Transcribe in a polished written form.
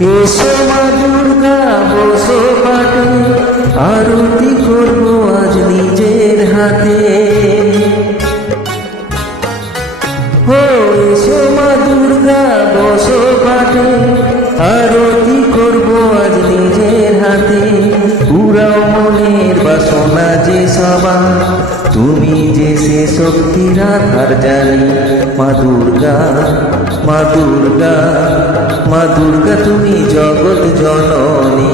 এসো মা দুর্গা বসো পাটে, আরতি করবো আজ নিজের হাতে। ও এসো মা দুর্গা বসো পাটে, আরতি করবো আজ নিজের হাতে। পুরাও মনের বাসনা যে সবার, তুমি যে সে শক্তির আধার জানি। মা দুর্গা, মা দুর্গা, মা দুর্গা তুমি জগৎ জননী।